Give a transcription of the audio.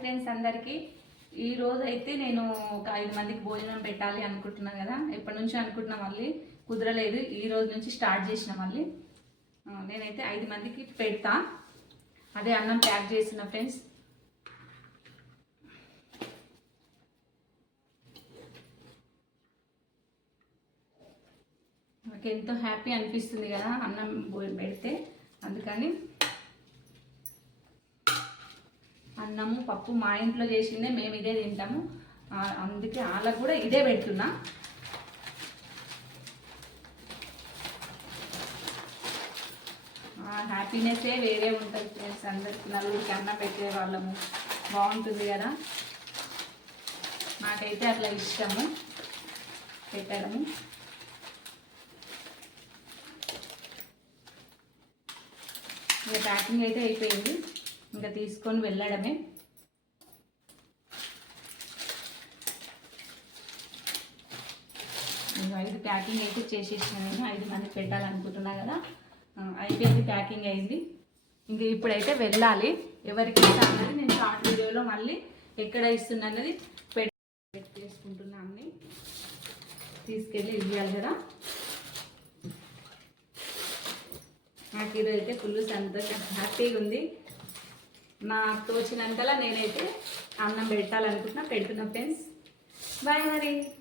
Friends అందరికీ ఈ రోజు అయితే నేను ఒక 5 మందికి భోజనం పెట్టాలి అనుకుంటున్నాను కదా. ఎప్పటి నుంచి అనుకుంటున్నా, మళ్ళీ కుదరలేదు. ఈ రోజు నుంచి స్టార్ట్ చేసిన. మళ్ళీ నేనైతే 5 మందికి పెడతా. అదే అన్నం ప్యాక్ చేసిన ఫ్రెండ్స్. నాకు ఎంతో హ్యాపీ అనిపిస్తుంది కదా అన్నం పెడితే. అందుకని అన్నము పప్పు మా ఇంట్లో చేసిందే, మేము ఇదే తింటాము. అందుకే వాళ్ళకు కూడా ఇదే పెడుతున్నా. హ్యాపీనెస్సే వేరే ఉంటుంది ఫ్రెండ్స్. అందరికి నలుగురికి అన్నం పెట్టే వాళ్ళము బాగుంటుంది కదా. నాకైతే అట్లా ఇష్టము పెట్టడము. ఇంకా ప్యాకింగ్ అయితే అయిపోయింది, ఇంకా తీసుకొని వెళ్ళడమే. ఇంకా 5 ప్యాకింగ్ అయితే చేసేసిన. నేను 5 మందికి పెట్టాలనుకుంటున్నా కదా. అయిపోయింది, ప్యాకింగ్ అయింది. ఇంకా ఇప్పుడైతే వెళ్ళాలి. ఎవరికి ఇస్తా అన్నది నేను షార్ట్ వీడియోలో మళ్ళీ ఎక్కడ ఇస్తున్నా అన్నది పెట్టేసుకుంటున్నా. అన్ని తీసుకెళ్ళి ఇవ్వాలి కదా. నాకు ఈరోజు అయితే ఫుల్ సంతోషం, హ్యాపీగా ఉంది. నాకు తోచినంతలా నేనైతే అన్నం పెట్టాలనుకుంటున్నా, పెడుతున్నా ఫ్రెండ్స్. బాయ్ మరి.